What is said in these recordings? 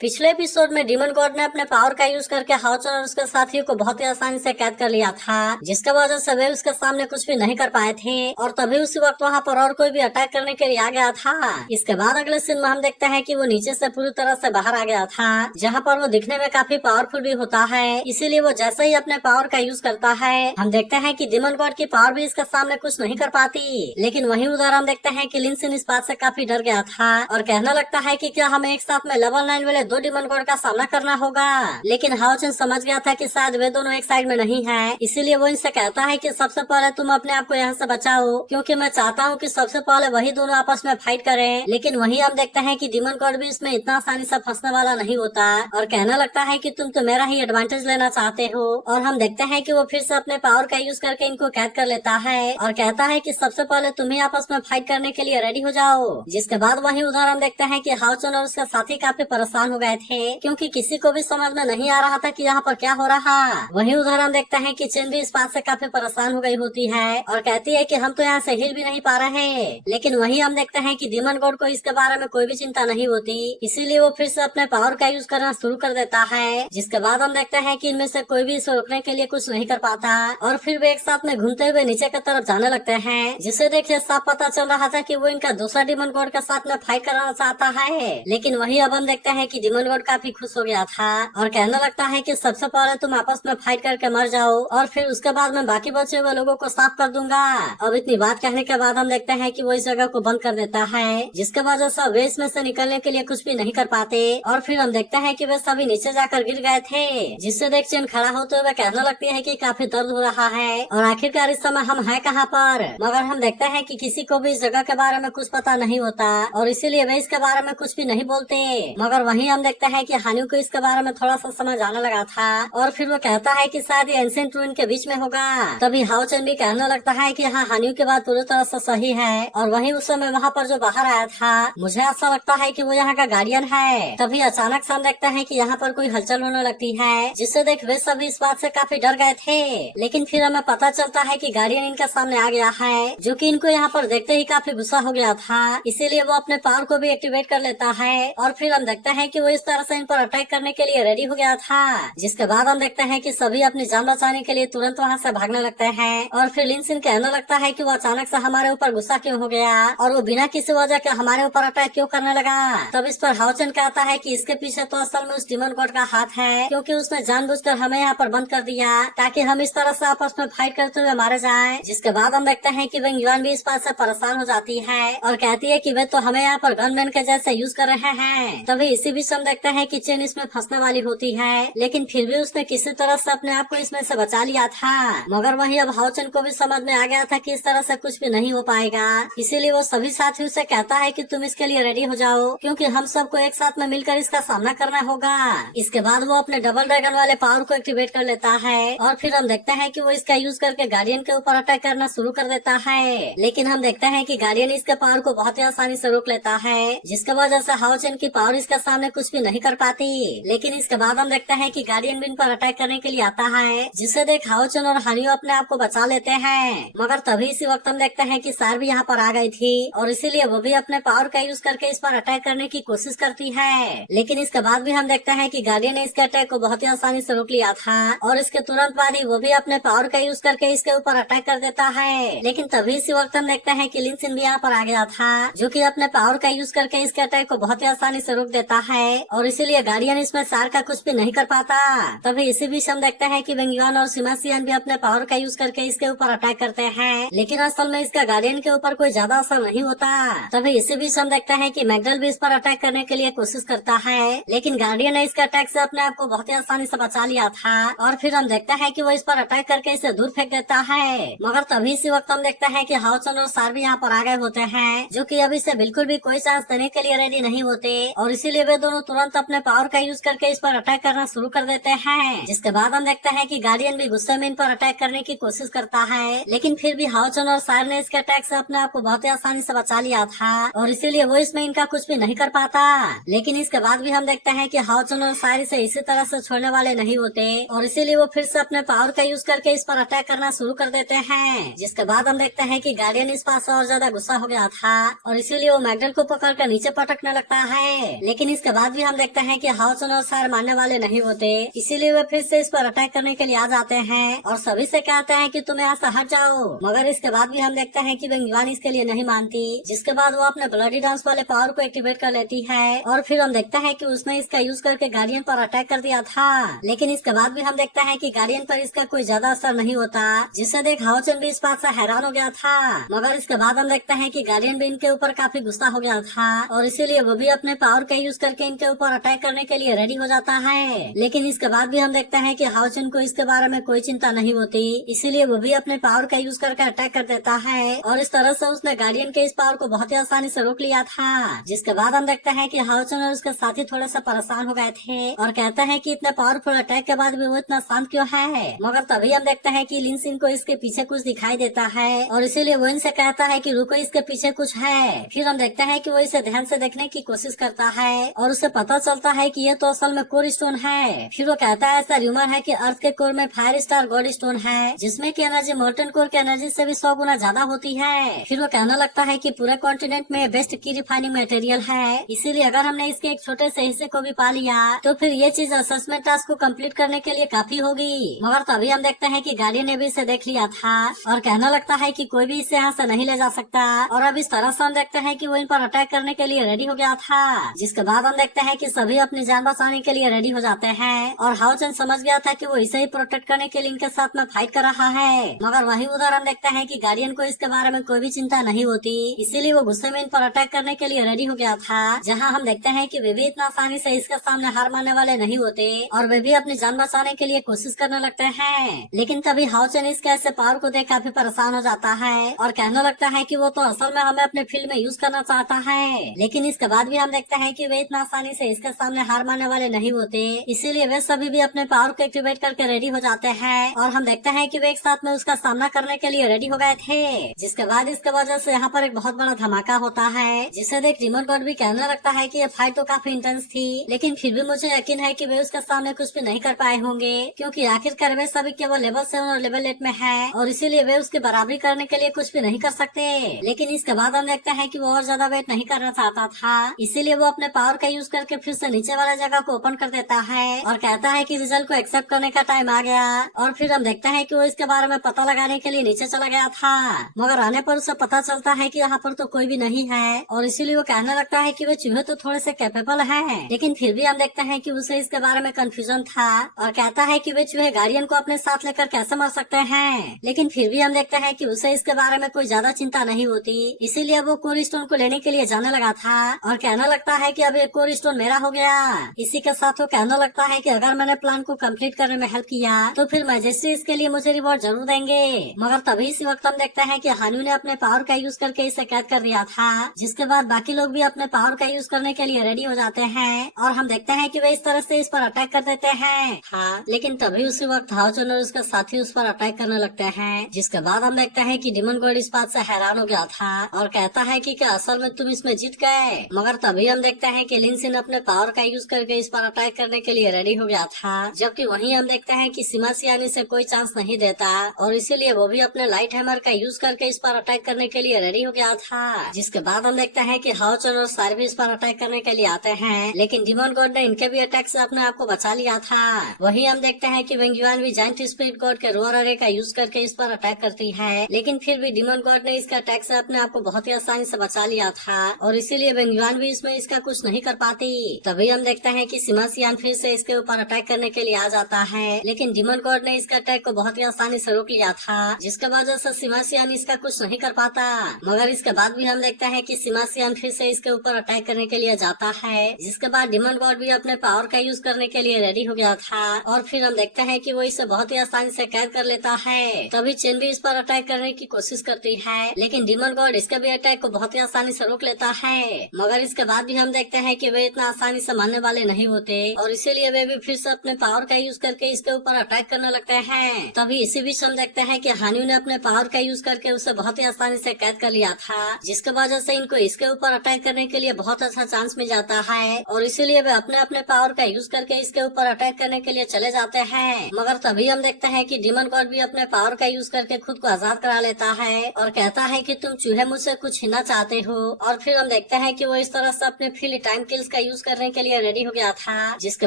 पिछले एपिसोड में demon God ने अपने पावर का यूज करके हाउचन और उसके साथियों को बहुत ही आसानी से कैद कर लिया था, जिसके वजह से वे उसके सामने कुछ भी नहीं कर पाए थे और तभी उसी वक्त वहाँ पर और कोई भी अटैक करने के लिए आ गया था। इसके बाद अगले सीन में हम देखते हैं कि वो नीचे से पूरी तरह से बाहर आ गया था, जहाँ पर वो दिखने में काफी पावरफुल भी होता है। इसीलिए वो जैसे ही अपने पावर का यूज करता है, हम देखते हैं कि डीमन गॉड की पावर भी इसके सामने कुछ नहीं कर पाती। लेकिन वहीं उधर हम देखते हैं कि लिनसिन इस बात से काफी डर गया था और कहने लगता है कि क्या हमें एक साथ में लेवल 9 वाले दो डीमन गॉड का सामना करना होगा। लेकिन हाउचन समझ गया था कि शायद वे दोनों एक साइड में नहीं हैं, इसीलिए वो इनसे कहता है कि सबसे पहले तुम अपने आप को यहाँ से बचाओ, क्योंकि मैं चाहता हूँ कि सबसे पहले वही दोनों आपस में फाइट करें। लेकिन वही हम देखते हैं कि डीमन गॉड भी इसमें इतना आसानी से फंसने वाला नहीं होता और कहने लगता है कि तुम तो मेरा ही एडवांटेज लेना चाहते हो। और हम देखते हैं कि वो फिर से अपने पावर का यूज करके इनको कैद कर लेता है और कहता है कि सबसे पहले तुम ही आपस में फाइट करने के लिए रेडी हो जाओ। जिसके बाद वही उधर हम देखते हैं कि हाउचन और उसका साथी काफी परेशान हो गए थे, क्योंकि किसी को भी समझ में नहीं आ रहा था कि यहाँ पर क्या हो रहा। वहीं उधर हम देखते हैं कि चिन भी इस बात से काफी परेशान हो गई होती है और कहती है कि हम तो यहाँ से हिल भी नहीं पा रहे। लेकिन वहीं हम देखते हैं कि डीमन गॉड को इसके बारे में कोई भी चिंता नहीं होती, इसीलिए वो फिर से अपने पावर का यूज करना शुरू कर देता है। जिसके बाद हम देखते हैं कि इनमें से कोई भी इसे रोकने के लिए कुछ नहीं कर पाता और फिर वे एक साथ में घूमते हुए नीचे की तरफ जाने लगते हैं, जिसे देखिए साफ पता चल रहा था कि वो इनका दूसरा डीमन गॉड के साथ में फाइट कराना चाहता है। लेकिन वही अब हम देखते हैं कि डीमन गॉड काफी खुश हो गया था और कहने लगता है कि सबसे पहले तुम आपस में फाइट करके मर जाओ और फिर उसके बाद मैं बाकी बचे हुए लोगों को साफ कर दूंगा। अब इतनी बात कहने के बाद हम देखते हैं कि वो इस जगह को बंद कर देता है, जिसके वजह से वे इसमें से निकलने के लिए कुछ भी नहीं कर पाते और फिर हम देखते हैं कि वे सभी नीचे जाकर गिर गए थे, जिससे देख चेन खड़ा होते हुए कहने लगती है कि काफी दर्द हो रहा है और आखिरकार इस समय हम हैं कहाँ पर। मगर हम देखते हैं कि किसी को भी इस जगह के बारे में कुछ पता नहीं होता और इसीलिए वे इसके बारे में कुछ भी नहीं बोलते। मगर वहीं हम देखते हैं कि हानियों को इसके बारे में थोड़ा सा समझ आने लगा था और फिर वो कहता है कि शायद ये एंशिएंट रूइन के बीच में होगा। तभी हाउचन भी कहने लगता है कि हाँ, हानियों की बात पूरी तरह से सही है और वहीं उस समय वहाँ पर जो बाहर आया था, मुझे ऐसा लगता है कि वो यहाँ का गार्डियन है। तभी अचानक से हम देखते हैं कि यहाँ पर कोई हलचल होने लगती है, जिससे देख वे सभी इस बात से काफी डर गए थे। लेकिन फिर हमें पता चलता है कि गार्डियन इनके सामने आ गया है, जो कि इनको यहाँ पर देखते ही काफी गुस्सा हो गया था, इसीलिए वो अपने पावर को भी एक्टिवेट कर लेता है और फिर हम देखते हैं कि वो इस तरह से इन पर अटैक करने के लिए रेडी हो गया था। जिसके बाद हम देखते हैं कि सभी अपनी जान बचाने के लिए तुरंत वहाँ से भागने लगते हैं और फिर लिनसिन कहने लगता है कि वो अचानक से हमारे ऊपर गुस्सा क्यों हो गया और वो बिना किसी वजह के हमारे ऊपर अटैक क्यों करने लगा। तब इस पर हाउचन कहता है कि इसके पीछे तो असल में उस डीमन गॉड का हाथ है, क्योंकि उसने जानबूझकर हमें यहाँ पर बंद कर दिया ताकि हम इस तरह से आपस में फाइट करते हुए मारे जाएं। जिसके बाद हम देखते हैं कि वेंग युआन भी इस बात से परेशान हो जाती है और कहती है कि वे तो हमें यहाँ पर गनमैन के जैसे यूज कर रहे हैं। तभी इसी बीच हम देखते हैं कि चेन इसमें फंसने वाली होती है, लेकिन फिर भी उसने किसी तरह से अपने आप को इसमें से बचा लिया था। मगर वही अब हाउचन को भी समझ में आ गया था कि इस तरह से कुछ भी नहीं हो पाएगा, इसीलिए वो सभी साथियों से कहता है कि तुम इसके लिए रेडी हो जाओ, क्योंकि हम सबको एक साथ में मिलकर इसका सामना करना होगा। इसके बाद वो अपने डबल ड्रैगन वाले पावर को एक्टिवेट कर लेता है और फिर हम देखते हैं कि वो इसका यूज करके गार्डियन के ऊपर अटैक करना शुरू कर देता है। लेकिन हम देखते हैं कि गार्डियन इसके पावर को बहुत ही आसानी से रोक लेता है, जिसके वजह से हाउचन की पावर इसके सामने कुछ भी नहीं कर पाती। लेकिन इसके बाद हम देखते हैं कि गार्डियन भी इन पर अटैक करने के लिए आता है, जिसे देख हाउचन और हानियो अपने आप को बचा लेते हैं। मगर तभी इसी वक्त हम देखते हैं कि सार भी यहाँ पर आ गई थी और इसीलिए वो भी अपने पावर का यूज करके इस पर अटैक करने की कोशिश करती है। लेकिन इसके बाद भी हम देखते हैं कि गार्डियन ने इसके अटैक को बहुत ही आसानी से रोक लिया था और इसके तुरंत बाद ही वो भी अपने पावर का यूज करके इसके ऊपर अटैक कर देता है। लेकिन तभी इसी वक्त हम देखते हैं कि लिनसिन भी यहाँ पर आ गया था, जो कि अपने पावर का यूज करके इसके अटैक को बहुत ही आसानी से रोक देता है और इसीलिए गार्डियन इसमें सार का कुछ भी नहीं कर पाता। तभी इसी बीच हम देखते हैं कि वेंग युआन और सिमा सियान भी अपने पावर का यूज करके इसके ऊपर अटैक करते हैं, लेकिन असल में इसका गार्डियन के ऊपर कोई ज्यादा असर नहीं होता। तभी इसी बीच हम देखते हैं कि मैगडल भी इस पर अटैक करने के लिए कोशिश करता है, लेकिन गार्डियन ने इसके अटैक से अपने आप को बहुत ही आसानी से बचा लिया था और फिर हम देखते हैं कि वो इस पर अटैक करके इसे दूर फेंक देता है। मगर तभी इसी वक्त हम देखते हैं कि हाउचन और सार भी यहाँ पर आ गए होते हैं, जो कि अभी से बिल्कुल भी कोई चांस देने के लिए रेडी नहीं होते और इसीलिए वे दोनों तुरंत अपने पावर का यूज करके इस पर अटैक करना शुरू कर देते हैं। जिसके बाद हम देखते हैं कि गार्डियन भी गुस्से में इन पर अटैक करने की कोशिश करता है, लेकिन फिर भी हाउचन और सार ने इसके अटैक से अपने आप को बहुत ही आसानी से बचा लिया था और इसीलिए वो इसमें इनका कुछ भी नहीं कर पाता। लेकिन इसके बाद भी हम देखते हैं कि हाउचन और सार इसे इसी तरह से छोड़ने वाले नहीं होते और इसीलिए वो फिर से अपने पावर का यूज करके इस पर अटैक करना शुरू कर देते हैं। जिसके बाद हम देखते हैं कि गार्डियन इस बात से और ज्यादा गुस्सा हो गया था और इसीलिए वो मैगडल को पकड़कर नीचे पटकने लगता है। लेकिन इसके बाद बाद भी हम देखते हैं कि हाउचन और सार मानने वाले नहीं होते, इसीलिए वे फिर से इस पर अटैक करने के लिए आ जाते हैं और सभी से कहते हैं कि तुम यहाँ से हट जाओ। मगर इसके बाद भी हम देखते हैं कि वेंगवान इसके लिए नहीं मानती, जिसके बाद वो अपने ब्लडी डांस वाले पावर को एक्टिवेट कर लेती है और फिर हम देखते हैं कि उसने इसका यूज करके गार्डियन पर अटैक कर दिया था। लेकिन इसके बाद भी हम देखते हैं कि गार्डियन पर इसका कोई ज्यादा असर नहीं होता, जिसे देख हाउचन भी इस बात से हैरान हो गया था। मगर इसके बाद हम देखते हैं कि गार्डियन भी इनके ऊपर काफी गुस्सा हो गया था और इसीलिए वो भी अपने पावर का यूज करके इनके ऊपर अटैक करने के लिए रेडी हो जाता है। लेकिन इसके बाद भी हम देखते हैं कि हाउचन को इसके बारे में कोई चिंता नहीं होती, इसीलिए वो भी अपने पावर का यूज करके अटैक कर देता है और इस तरह से उसने गार्डियन के इस पावर को बहुत ही आसानी से रोक लिया था। जिसके बाद हम देखते हैं कि हाउचन और उसके साथी थोड़े से परेशान हो गए थे और कहते हैं कि इतने पावरफुल अटैक के बाद भी वो इतना शांत क्यों है। मगर तभी हम देखते हैं कि लिन सिन को इसके पीछे कुछ दिखाई देता है और इसीलिए वो इनसे कहता है कि रुको, इसके पीछे कुछ है। फिर हम देखते हैं कि वो इसे ध्यान से देखने की कोशिश करता है और उसे पता चलता है कि ये तो असल में कोर स्टोन है। फिर वो कहता है ऐसा र्यूमर है कि अर्थ के कोर में फायर स्टार गॉड स्टोन है, जिसमें की एनर्जी मोल्टन कोर की एनर्जी से भी 100 गुना ज्यादा होती है। फिर वो कहने लगता है कि पूरे कॉन्टिनेंट में बेस्ट की रिफाइनिंग मटेरियल है, इसीलिए अगर हमने इसके एक छोटे से हिस्से को भी पा लिया तो फिर ये चीज असेसमेंट टास्क को कंप्लीट करने के लिए काफी होगी। मगर तभी हम देखते हैं कि गार्डियन ने भी इसे देख लिया था और कहने लगता है कि कोई भी इसे यहाँ से नहीं ले जा सकता और अब इस तरह से हम देखते हैं कि वो इन पर अटैक करने के लिए रेडी हो गया था। जिसके बाद हम देखते हैं कि सभी अपनी जान बचाने के लिए रेडी हो जाते हैं और हाउचन समझ गया था कि वो इसे ही प्रोटेक्ट करने के लिए इनके साथ में फाइट कर रहा है। मगर वही उधर हम देखते हैं कि गार्डियन को इसके बारे में कोई भी चिंता नहीं होती, इसीलिए वो गुस्से में इन पर अटैक करने के लिए रेडी हो गया था। जहाँ हम देखते हैं कि वे भी इतना आसानी से इसके सामने हार मानने वाले नहीं होते और वे भी अपनी जान बचाने के लिए कोशिश करने लगते हैं। लेकिन तभी हाउचन इसके ऐसे पावर को देख काफी परेशान हो जाता है और कहने लगता है कि वो तो असल में हमें अपने फील्ड में यूज करना चाहता है। लेकिन इसके बाद भी हम देखते हैं कि वे इतना आसानी से इसके सामने हार मानने वाले नहीं होते, इसीलिए वे सभी भी अपने पावर को एक्टिवेट करके रेडी हो जाते हैं और हम देखते हैं कि वे एक साथ में उसका सामना करने के लिए रेडी हो गए थे। जिसके बाद इसके वजह से यहाँ पर एक बहुत बड़ा धमाका होता है, जिसे देख डिमन गॉड भी कहने लगता है कि ये फाइट तो काफी इंटेंस थी, लेकिन फिर भी मुझे यकीन है कि वे उसके सामने कुछ भी नहीं कर पाए होंगे, क्योंकि आखिरकार वे सभी केवल लेवल 7 और लेवल 8 में है और इसीलिए वे उसकी बराबरी करने के लिए कुछ भी नहीं कर सकते। लेकिन इसके बाद हम देखते हैं कि वो और ज्यादा वेट नहीं करना चाहता था, इसीलिए वो अपने पावर का यूज करके फिर से नीचे वाला जगह को ओपन कर देता है और कहता है कि रिजल्ट को एक्सेप्ट करने का टाइम आ गया। और फिर हम देखते हैं कि वो इसके बारे में पता लगाने के लिए नीचे चला गया था, मगर आने पर उसे पता चलता है कि यहाँ पर तो कोई भी नहीं है और इसीलिए वो कहने लगता है कि वे चूहे तो थोड़े से कैपेबल हैं। लेकिन फिर भी हम देखते हैं कि उसे इसके बारे में कंफ्यूजन था और कहता है कि वे चूहे गार्डियन को अपने साथ लेकर कैसे मर सकते हैं। लेकिन फिर भी हम देखते हैं कि उसे इसके बारे में कोई ज्यादा चिंता नहीं होती, इसीलिए वो कोर स्टोन को लेने के लिए जाने लगा था और कहने लगता है कि अब ये कोर स्टोन मेरा हो गया। इसी के साथ वो कहने लगता है कि अगर मैंने प्लान को कंप्लीट करने में हेल्प किया तो फिर मैजेस्टी इसके लिए मुझे रिवॉर्ड जरूर देंगे। मगर तभी इसी वक्त हम देखते हैं कि हानू ने अपने पावर का यूज करके इसे कैद कर दिया था, जिसके बाद बाकी लोग भी अपने पावर का यूज करने के लिए रेडी हो जाते हैं और हम देखते हैं कि वे इस तरह से इस पर अटैक कर देते हैं। हाँ, लेकिन तभी उसी वक्त हाउचन और उसका साथी उस पर अटैक करने लगते हैं, जिसके बाद हम देखते हैं कि डिमन गॉड इस बात से हैरान हो गया था और कहता है कि क्या असल में तुम इसमें जीत गए। मगर तभी हम देखते हैं कि लिन सिन अपने पावर का यूज करके इस पर अटैक करने के लिए रेडी हो गया था, जबकि वहीं हम देखते हैं कि सीमा सियानी से कोई चांस नहीं देता और इसीलिए वो भी अपने लाइट हैमर का यूज करके इस पर अटैक करने के लिए रेडी हो गया था। जिसके बाद हम देखते हैं कि हाउचन और सार भी इस पर अटैक करने के लिए आते हैं, लेकिन डिमन गॉड ने इनके भी अटैक से अपने आप को बचा लिया था। वहीं हम देखते हैं कि वेंगुआन भी जायंट स्पिरिट गॉड के रोअर अरे का यूज करके इस पर अटैक करती है, लेकिन फिर भी डिमन गॉड ने इसके अटैक से अपने आप को बहुत ही आसानी से बचा लिया था और इसीलिए वेंगुआन भी इसमें इसका कुछ नहीं कर पाती। तभी हम देखते हैं कि सीमा सियान फिर से इसके ऊपर अटैक करने के लिए आ जाता है, लेकिन डिमन गॉड ने इसके अटैक को बहुत ही आसानी से रोक लिया था, जिसके वजह से सीमा सियान इसका कुछ नहीं कर पाता। मगर इसके बाद भी हम देखते हैं कि सीमा सियान फिर से इसके ऊपर अटैक करने के लिए जाता है, जिसके बाद डिमन गॉड भी अपने पावर का यूज करने के लिए रेडी हो गया था और फिर हम देखते हैं कि वो इसे बहुत ही आसानी से कैद कर लेता है। तभी चेन भी इस पर अटैक करने की कोशिश करती है, लेकिन डिमन गॉड इसके भी अटैक को बहुत ही आसानी से रोक लेता है। मगर इसके बाद भी हम देखते हैं कि वे इतना आसानी से मारने वाले नहीं होते और इसीलिए वे भी फिर से अपने पावर का यूज करके इसके ऊपर अटैक करने लगते हैं। तभी इसी बीच हम देखते हैं कि हानू ने अपने पावर का यूज करके उसे बहुत ही आसानी से कैद कर लिया था, जिसके वजह से इनको इसके ऊपर अटैक करने के लिए बहुत अच्छा चांस मिल जाता है और इसीलिए वे अपने अपने पावर का यूज करके इसके ऊपर अटैक करने के लिए चले जाते हैं। मगर तभी हम देखते हैं कि डिमन गॉड भी अपने पावर का यूज करके खुद को आजाद करा लेता है और कहता है कि तुम चूहे मुझसे कुछ छीनना चाहते हो और फिर हम देखते हैं कि वो इस तरह से अपने फील्ड टाइम किल्स का यूज करने के लिए रेडी हो गया था, जिसके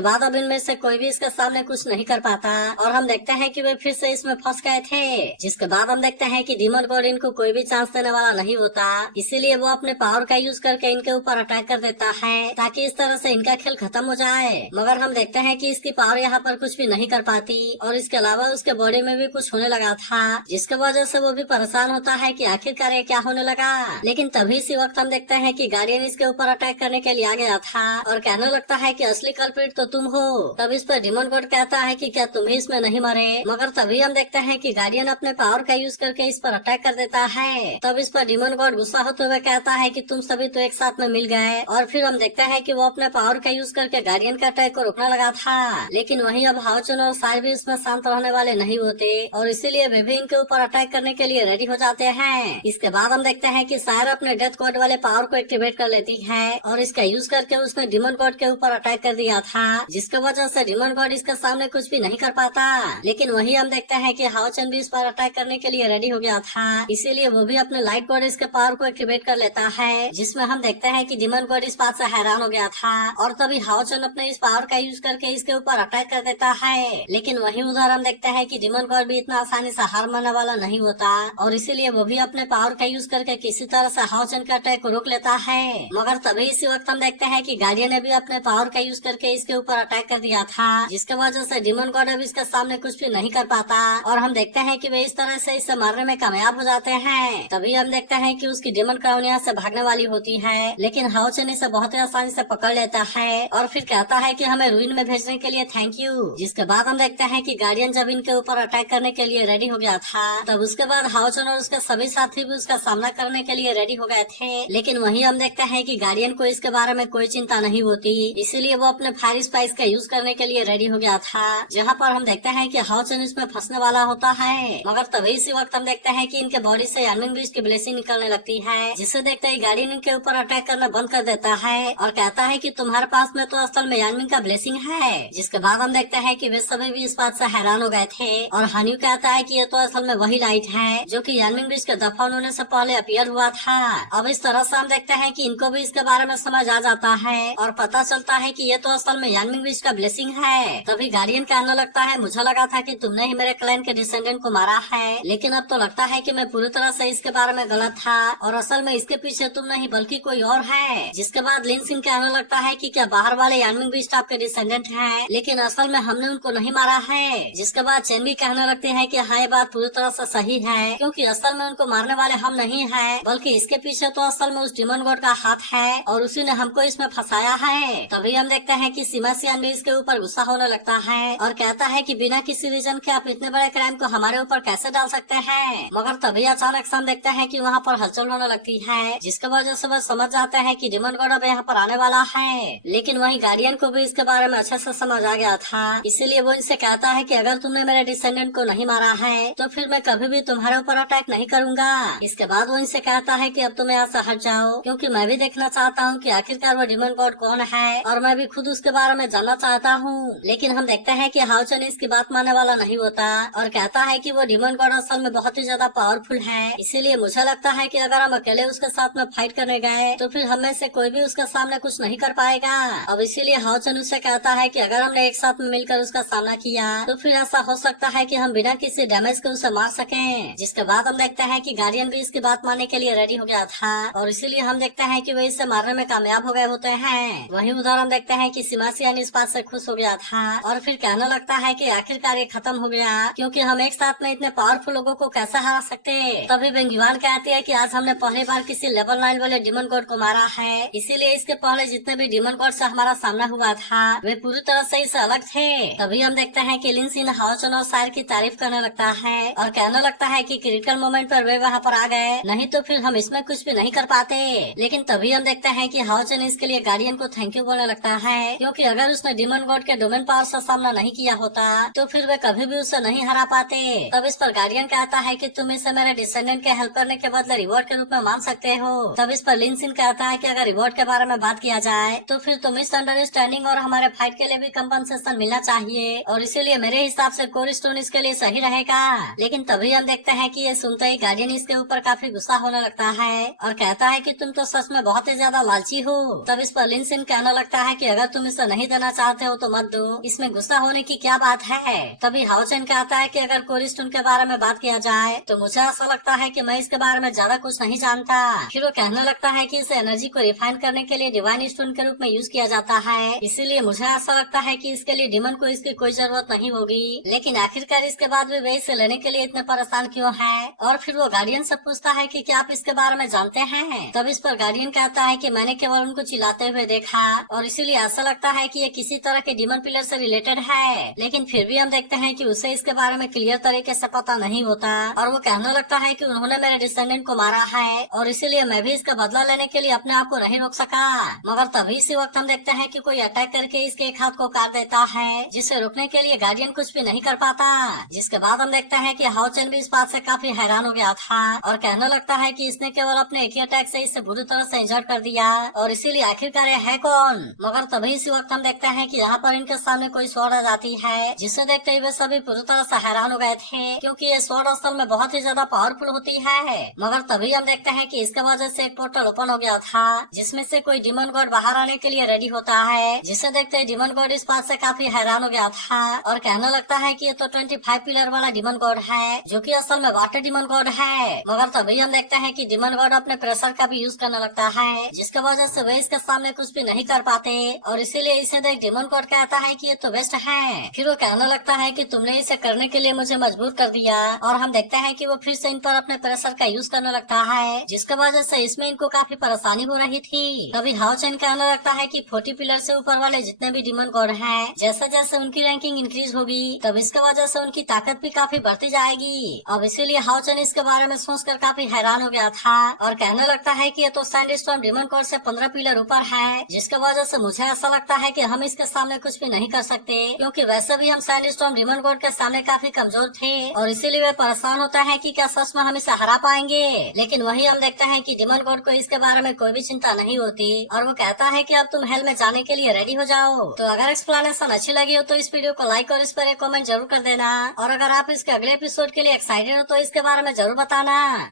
बाद अब इनमें से कोई भी इसके सामने कुछ नहीं कर पाता और हम देखते हैं कि वे फिर से इसमें फंस गए थे। जिसके बाद हम देखते हैं कि डीमन गॉड इनको कोई भी चांस देने वाला नहीं होता, इसीलिए वो अपने पावर का यूज करके इनके ऊपर अटैक कर देता है ताकि इस तरह से इनका खेल खत्म हो जाए। मगर हम देखते हैं कि इसकी पावर यहाँ पर कुछ भी नहीं कर पाती और इसके अलावा उसके बॉडी में भी कुछ होने लगा था, जिसके वजह से वो भी परेशान होता है कि आखिरकार ये क्या होने लगा। लेकिन तभी इसी वक्त हम देखते हैं कि गार्डियन इसके ऊपर अटैक करने के लिए आ गया था और कहने लगता है कि असली कल्प्रिट तो तुम हो। तब इस पर डीमन गॉड कहता है कि क्या तुम ही इसमें नहीं मरे। मगर तभी हम देखते हैं कि गार्डियन अपने पावर का यूज करके इस पर अटैक कर देता है। तब इस पर डीमन गॉड गुस्सा होते हुए कहता है कि तुम सभी तो एक साथ में मिल गए। और फिर हम देखते हैं कि वो अपने पावर का यूज करके गार्डियन के अटैक को रोकने लगा था, लेकिन वहीं अब हाओचुन और सार भी उसमें शांत रहने वाले नहीं होते और इसीलिए वे भी इनके ऊपर अटैक करने के लिए रेडी हो जाते हैं। इसके बाद हम देखते हैं कि सार अपने डेथ कोड वाले पावर को एक्टिवेट कर लेती है और इसका यूज करके उसने डीमन गॉड के ऊपर अटैक कर दिया था, जिसके वजह से डीमन गॉड इसके सामने कुछ भी नहीं कर पाता। लेकिन वहीं हम देखते हैं कि हाओचुन भी इस पर अटैक करने के लिए रेडी हो गया था, इसीलिए वो भी अपने लाइट गॉड इसके पावर को एक्टिवेट कर लेता है, जिसमें हम देखते हैं कि डीमन गॉड इस बात से हैरान हो गया था और तभी हाओचुन अपने इस पावर का यूज करके इसके ऊपर अटैक कर देता है। लेकिन वहीं उधर हम देखते हैं कि डीमन गॉड भी इतना आसानी से हार मानने वाला नहीं होता और इसीलिए वो भी अपने पावर का यूज करके किसी तरह से हाओचुन के अटैक को रोक लेता है। मगर तभी इसी वक्त हम देखते हैं कि गार्डियन ने भी अपने पावर का यूज करके इसके ऊपर अटैक कर दिया था, जिसके वजह से डीमन गॉड अब इसके सामने कुछ भी नहीं कर पाता और हम देखते हैं कि वे इस तरह से इसे मारने में कामयाब हो जाते हैं। तभी हम देखते हैं कि उसकी डीमन क्राउन यहाँ से भागने वाली होती है, लेकिन हाओचुन इसे बहुत ही आसानी से पकड़ लेता है और फिर कहता है कि हमें रूइन में भेजने के लिए थैंक यू। जिसके बाद हम देखते हैं कि गार्डियन जब इनके ऊपर अटैक करने के लिए रेडी हो गया था, तब उसके बाद हाओचुन और उसके सभी साथी भी उसका सामना करने के लिए रेडी हो गए थे। लेकिन वहीं हम देखते हैं कि गार्डियन को इसके बारे में कोई चिंता नहीं होती, इसीलिए वो अपने फायर स्पाइस का यूज करने के लिए रेडी हो गया था, जहाँ पर हम देखते हैं कि हाओचुन इसमें फंसने वाला होता है। मगर तभी इसी वक्त हम देखते हैं कि इनके बॉडी से यानमिंग ब्रिज की ब्लेसिंग निकलने लगती है, जिसे देखते ही गार्डियन इनके ऊपर अटैक करना बंद कर देता है और कहता है कि तुम्हारे पास में तो असल में यानमिंग का ब्लेसिंग है। जिसके बाद हम देखते हैं कि वे सभी भी इस बात से हैरान हो गए थे और हान्यू कहता है कि ये तो असल में वही लाइट है जो कि यानमिंग ब्रिज के दफन होने से पहले अपीयर हुआ था। अब इस तरह से हम देखते हैं कि इनको भी इसके बारे में समझ आ जाता है और पता चलता है कि ये तो असल में यानमिंग ब्रिज का ब्लेसिंग है। तभी गार्डियन कहने लगता है, मुझे लगा था कि तुमने ही मेरे क्लैन के डिसेंडेंट को मारा है, लेकिन अब तो लगता है कि मैं पूरी तरह से इसके बारे में गलत था और असल में इसके पीछे तुम नहीं बल्कि कोई और है। जिसके बाद लिन सिंह कहने लगता है कि क्या बाहर वाले यानमिंग ब्रिज आपके डिसेंडेंट हैं, लेकिन असल में हमने उनको नहीं मारा है। जिसके बाद चेन भी कहने लगते हैं कि हाँ, ये बात पूरी तरह से सही है, क्योंकि असल में उनको मारने वाले हम नहीं हैं, बल्कि इसके पीछे तो असल में उस डीमन गॉड का हाथ है और उसी ने हमको इसमें फंसाया है। तभी हम देखते हैं कि सीमा सियान भी इसके ऊपर गुस्सा होने लगता है और कहता है कि बिना किसी रीजन के आप इतने बड़े क्राइम को हमारे ऊपर कैसे डाल सकते हैं। मगर तभी अचानक से हम देखते हैं कि वहाँ पर हलचल होने लगती है, जिसके वजह से वह समझ जाते हैं कि डीमन गॉड अब यहाँ पर आने वाला है। लेकिन वहीं गार्डियन को भी इसके बारे में अच्छे से समझ आ गया था, इसीलिए वो इनसे कहता है कि अगर तुमने मेरे डिसेंडेंट को नहीं मारा है तो फिर मैं कभी भी तुम्हारे ऊपर अटैक नहीं करूंगा। इसके बाद वो इनसे कहता है कि अब तुम यहाँ से हट जाओ, क्योंकि मैं भी देखना चाहता हूँ कि आखिरकार वो डीमन गॉड कौन है और मैं भी खुद उसके बारे में जानना चाहता हूँ। लेकिन हम देखते हैं कि हाओचुन इसकी बात मानने वाला नहीं होता और कहता है कि वो डीमन गॉड असल में बहुत ही ज्यादा पावरफुल है, इसीलिए मुझे लगता है कि अगर हम अकेले उसके साथ में फाइट करने गए तो फिर हमें से कोई भी उसके सामने कुछ नहीं कर पाएगा। अब इसीलिए हाओचुन उससे कहता है कि अगर हमने एक साथ में मिलकर उसका सामना किया तो फिर ऐसा हो सकता है कि हम बिना किसी डैमेज के उसे मार सकें। जिसके बाद हम देखते हैं कि गार्डियन भी इसकी बात मानने के लिए रेडी हो गया था और इसीलिए हम देखते हैं कि वे इसे मारने में कामयाब हो गए होते हैं। वहीं उधर हम देखते हैं कि सिमासियान इस बात से खुश हो गया था और फिर कहने लगता है कि आखिरकार ये खत्म हो गया, क्योंकि हम एक साथ में इतने पावरफुल लोगों को कैसे हरा सकते। तभी बेंगुआन कहती है कि आज हमने पहली बार किसी लेवल 9 वाले डीमन गॉड को मारा है, इसीलिए इसके पहले जितने भी डीमन गॉड से हमारा सामना हुआ था वे पूरी तरह से इससे अलग थे। तभी हम देखते हैं कि लिन सिंह हाओचुन और सायर की तारीफ करने लगता है और कहने लगता है कि क्रिटिकल मोमेंट पर वे वहाँ पर आ गए, नहीं तो फिर हम इसमें कुछ भी नहीं कर पाते। लेकिन तभी हम देखते हैं कि हाओचुन इसके लिए गार्डियन को थैंक यू बोलने लगता है, क्योंकि अगर उसने डीमन गॉड के डोमेन पावर से सामना नहीं किया होता तो फिर वे कभी भी उसे नहीं हरा पाते। तब इस पर गार्डियन कहता है कि तुम इसे मेरे डिसेंडेंट के हेल्प करने के बदले रिवॉर्ड के रूप में मान सकते हो। तब इस पर लिन सिंह कहता है कि अगर रिवॉर्ड के बारे में बात किया जाए तो फिर तुम इस अंडरस्टैंडिंग और हमारे फाइट के लिए भी कंपनसेशन मिलना चाहिए और इसीलिए मेरे हिसाब से कोर स्टोन इसके लिए सही रहेगा। लेकिन तभी हम देखते हैं कि ये सुनते ही गार्डियन इसके ऊपर काफी गुस्सा होने लगता है और कहता है कि तुम तो सच में बहुत ही ज्यादा लालची हो। तब इस पर लिन सिन कहने लगता है कि अगर तुम इसे नहीं देना चाहते हो तो मत दो, इसमें गुस्सा होने की क्या बात है। तभी हाओ चेन कहता है कि अगर कोरी स्टोन के बारे में बात किया जाए तो मुझे ऐसा लगता है कि मैं इसके बारे में ज्यादा कुछ नहीं जानता। फिर वो कहने लगता है कि इस एनर्जी को रिफाइन करने के लिए डिवाइन स्टोन के रूप में यूज किया जाता है, इसीलिए मुझे ऐसा लगता है कि इसके लिए डिमन को इसकी कोई जरूरत नहीं होगी। लेकिन आखिरकार इसके बाद भी वे इसे लेने के लिए इतने परेशान क्यों है। और फिर वो गार्डियन से पूछता है कि क्या आप इसके बारे में जानते हैं। तब इस पर गार्डियन कहता है कि मैंने केवल उनको चिल्लाते हुए देखा और इसीलिए ऐसा लगता है कि ये किसी तरह के डिमन पिलर से रिलेटेड है। लेकिन फिर भी हम देखते हैं कि उसे इसके बारे में क्लियर तरीके से पता नहीं होता और वो कहने लगता है कि उन्होंने मेरे डिसेंडेंट को मारा है और इसीलिए मैं भी इसका बदला लेने के लिए अपने आप को नहीं रोक सका। मगर तभी इसी वक्त हम देखते हैं कि कोई अटैक करके इसके एक हाथ को काट देता है, जिसे रोकने के लिए गार्डियन कुछ भी नहीं कर पाता। जिसके बाद हम देखते हैं कि हाओ चेन भी इस बात से काफी हैरान हो गया था और कहने लगता है कि इसने केवल अपने एक ही अटैक से इसे बुरी तरह से इंजर्ड कर दिया और इसीलिए आखिरकार ये है कौन। मगर तभी इसी वक्त हम देखते हैं कि यहाँ पर इनके सामने कोई स्वॉर्ड आ जाती है, जिसे देखते हुए सभी पूरी तरह से हैरान हो गए थे क्योंकि ये स्वॉर्ड असल में बहुत ही ज्यादा पावरफुल होती है। मगर तभी हम देखते हैं कि इसके वजह से एक पोर्टल ओपन हो गया था जिसमें से कोई डिमन गॉड बाहर आने के लिए रेडी होता है, जिसे देखते ही डिमन गॉड इस बात से काफी हैरान हो गया था और कहने लगता है कि ये तो 25 पिलर वाला डिमन गॉड है जो कि असल में वाटर डिमन गॉड है। मगर तभी हम देखते हैं कि डिमन गॉड अपने प्रेशर का भी यूज करने लगता है, जिसके वजह से वे इसके सामने कुछ भी नहीं कर पाते और इसीलिए इसे देख डिमन गॉड कहता है कि ये तो बेस्ट है। फिर वो कहने लगता है कि तुमने इसे करने के लिए मुझे मजबूर कर दिया और हम देखते हैं कि वो फिर से इन पर अपने प्रेशर का यूज करने लगता है, जिसके वजह से इसमें इनको काफी परेशानी हो रही थी। तभी हाओ चेन कहने लगता है कि 40 पिलर से ऊपर वाले जितने भी डिमन गॉड हैं, जैसे जैसे उनकी रैंकिंग इंक्रीज होगी तब इसके वजह से उनकी ताकत भी काफी बढ़ती जाएगी। अब इसीलिए हाओ चेन इसके बारे में सोचकर काफी हैरान हो गया था और कहने लगता है कि ये तो सैंडस्टॉर्म डिमन गॉड से 15 पिलर ऊपर है, जिसके वजह से मुझे ऐसा लगता है कि हम इसके सामने कुछ भी नहीं कर सकते क्योंकि वैसे भी हम सैंडस्टॉर्म डिमन गॉड के सामने काफी कमजोर थे और इसीलिए वे परेशान होता है कि क्या सच में हम इसे हरा पाएंगे। लेकिन वही हम देखते हैं कि डिमन गॉड को इसके बारे में कोई भी चिंता नहीं होती और वो कहता है कि अब तुम हेल में जाने के लिए रेडी हो जाओ। तो अगर एक्सप्लेनेशन अच्छी लगी हो तो इस वीडियो को लाइक और इस पर एक कमेंट जरूर कर देना और अगर आप इसके अगले एपिसोड के लिए एक्साइटेड हो तो इसके बारे में जरूर बताना।